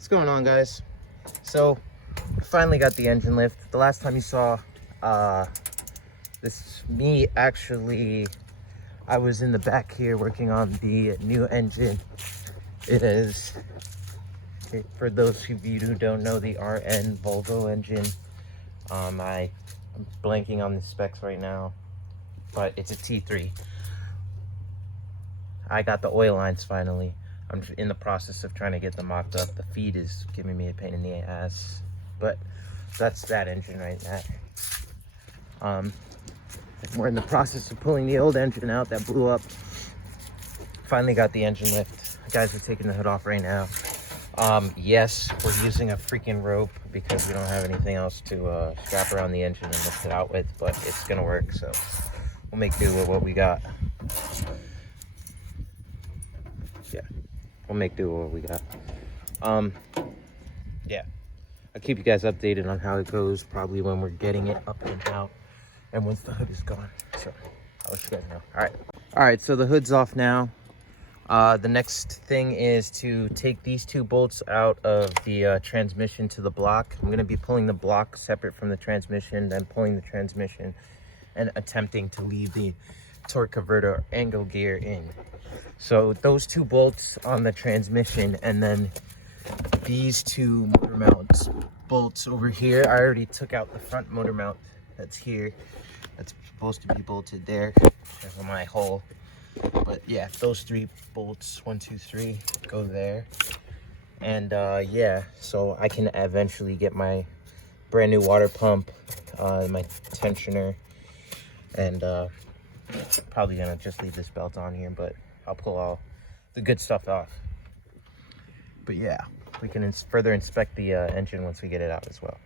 What's going on, guys? So we finally got the engine lift. The last time you saw this me, actually I was in the back here working on the new engine. It is, for those of you who don't know, the RN Volvo engine. I'm blanking on the specs right now, but it's a T3. I got the oil lines finally. I'm in the process of trying to get them mocked up. The feed is giving me a pain in the ass, but that's that engine right there. We're in the process of pulling the old engine out that blew up. Finally got the engine lift. The guys are taking the hood off right now. Yes, we're using a freaking rope because we don't have anything else to strap around the engine and lift it out with, but it's gonna work, so we'll make do with what we got. Yeah, we'll make do with what we got. Yeah, I'll keep you guys updated on how it goes, probably when we're getting it up and out and once the hood is gone. So I'll let you guys know. All right, so the hood's off now. The next thing is to take these two bolts out of the transmission to the block. I'm going to be pulling the block separate from the transmission, then pulling the transmission and attempting to leave the torque converter or angle gear in. So those two bolts on the transmission, and then these two motor mount bolts over here. I already took out the front motor mount that's here. That's supposed to be bolted there. There's my hole. But yeah, those three bolts, 1, 2, 3, go there. And yeah, so I can eventually get my brand new water pump, my tensioner, and probably gonna just leave this belt on here, but I'll pull all the good stuff off. But yeah, we can further inspect the engine once we get it out as well.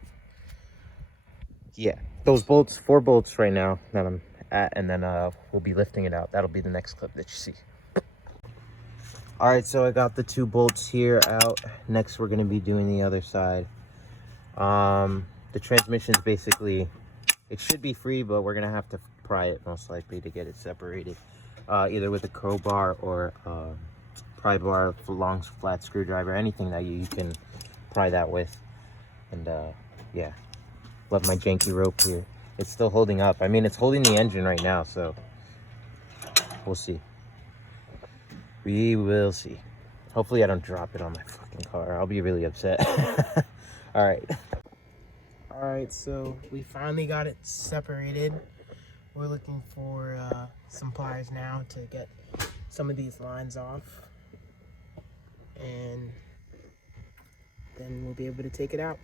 Yeah, those bolts, 4 bolts right now that I'm at, and then we'll be lifting it out. That'll be the next clip that you see. All right, so I got the 2 bolts here out. Next, we're gonna be doing the other side. The transmission's basically, it should be free, but we're gonna have to pry it most likely to get it separated, either with a crowbar or pry bar, long flat screwdriver, anything that you can pry that with. And yeah, love my janky rope here. It's still holding up. I mean, it's holding the engine right now, so we'll see. We will see. Hopefully I don't drop it on my fucking car. I'll be really upset. All right, so we finally got it separated. We're looking for some pliers now to get some of these lines off, and then we'll be able to take it out.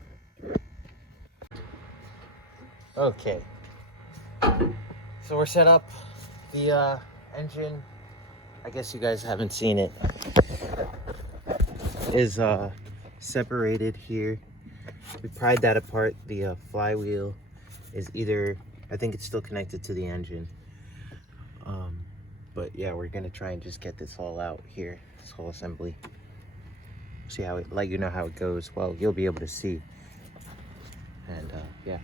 Okay, so we're set up. The engine, I guess you guys haven't seen it, is separated here. We pried that apart. The flywheel is either, I think it's still connected to the engine, but yeah, we're gonna try and just get this all out here, this whole assembly. See how it, let you know how it goes. Well, you'll be able to see. And yeah,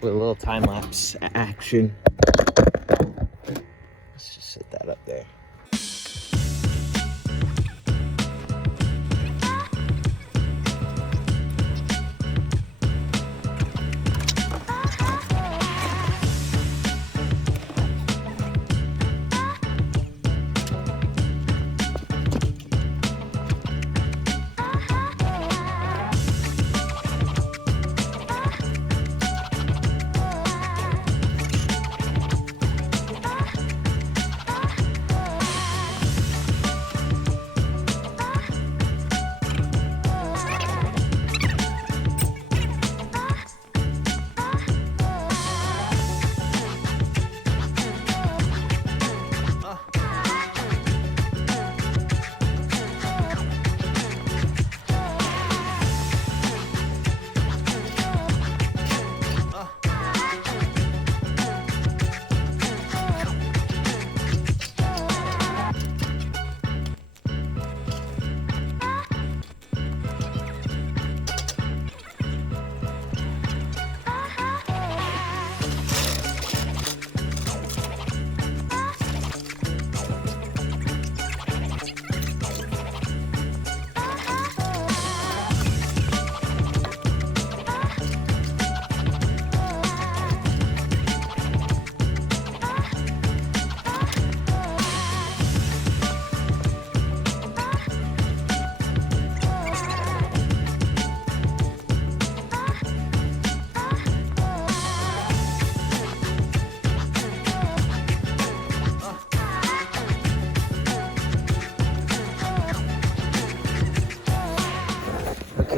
with a little time-lapse action. Let's just set that up there.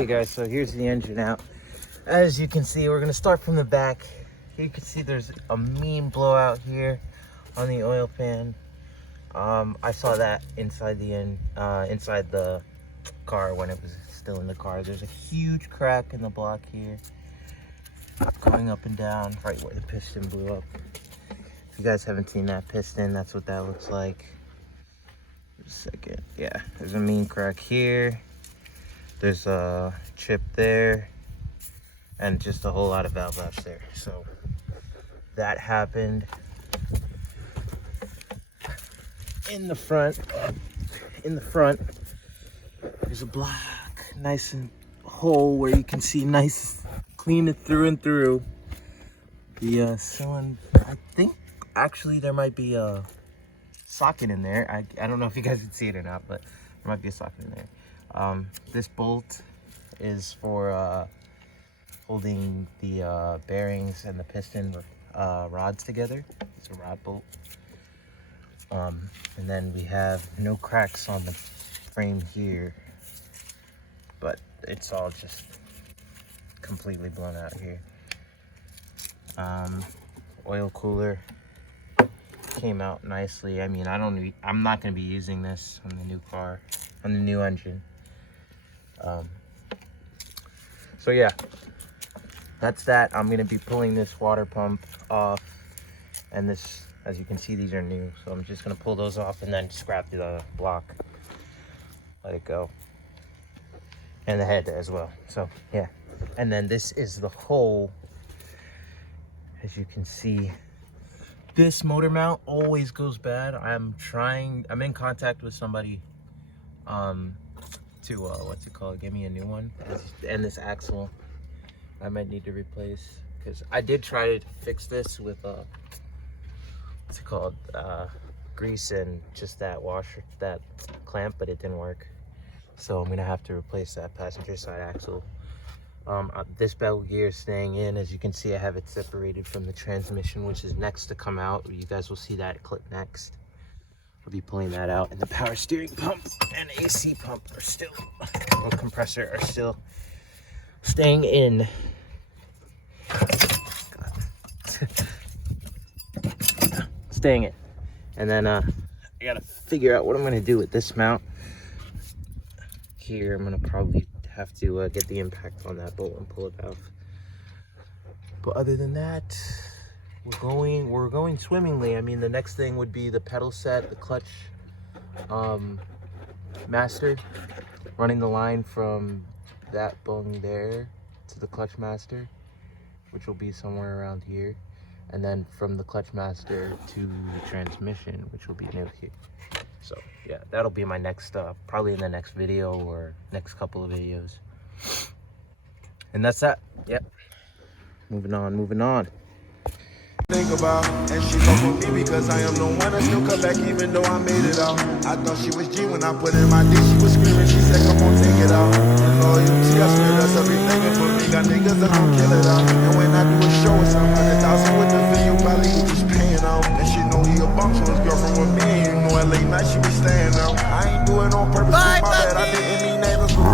Okay guys, so here's the engine out. As you can see, we're gonna start from the back. Here you can see there's a mean blowout here on the oil pan. I saw that inside the car when it was still in the car. There's a huge crack in the block here, going up and down right where the piston blew up. If you guys haven't seen that piston, that's what that looks like. Just a second. Yeah, there's a mean crack here. There's a chip there, and just a whole lot of valve laps there. So that happened. In the front, there's a black, nice and hole where you can see nice, clean it through and through. The someone, I think actually there might be a socket in there. I don't know if you guys can see it or not, but there might be a socket in there. This bolt is for holding the bearings and the piston rods together. It's a rod bolt. And then we have no cracks on the frame here, but it's all just completely blown out here. Oil cooler came out nicely. I mean, I'm not going to be using this on the new car, on the new engine. So yeah, that's that. I'm going to be pulling this water pump off, and this, as you can see, these are new, so I'm just going to pull those off and then scrap the block, let it go, and the head as well. So yeah, and then this is the hole. As you can see, this motor mount always goes bad. I'm in contact with somebody to what's it called, give me a new one. And this axle I might need to replace, because I did try to fix this with what's it called, grease and just that washer, that clamp, but it didn't work. So I'm gonna have to replace that passenger side axle. This bevel gear is staying in. As you can see, I have it separated from the transmission, which is next to come out. You guys will see that clip next. I'll be pulling that out, and the power steering pump and AC pump are still, or compressor, are still staying in. Staying in. And then I gotta figure out what I'm gonna do with this mount here. I'm gonna probably have to get the impact on that bolt and pull it out. But other than that, we're going swimmingly. I mean, the next thing would be the pedal set, the clutch master, running the line from that bung there to the clutch master, which will be somewhere around here, and then from the clutch master to the transmission, which will be new here. So yeah, that'll be my next probably in the next video or next couple of videos. And that's that. Yep, moving on. Think about, and she fuck with me because I am the one that still come back even though I made it out. I thought she was G when I put in my dick, she was screaming, she said come on take it out. And loyalty, I swear that's everything, and for me got niggas that gon' kill it out. And when I do a show it's 100,000 with the video, probably you just paying out. And she know he a bum, so his girlfriend with me, and you know at late night she be staying out. I ain't do it on purpose, my bad, I didn't mean that, let's go.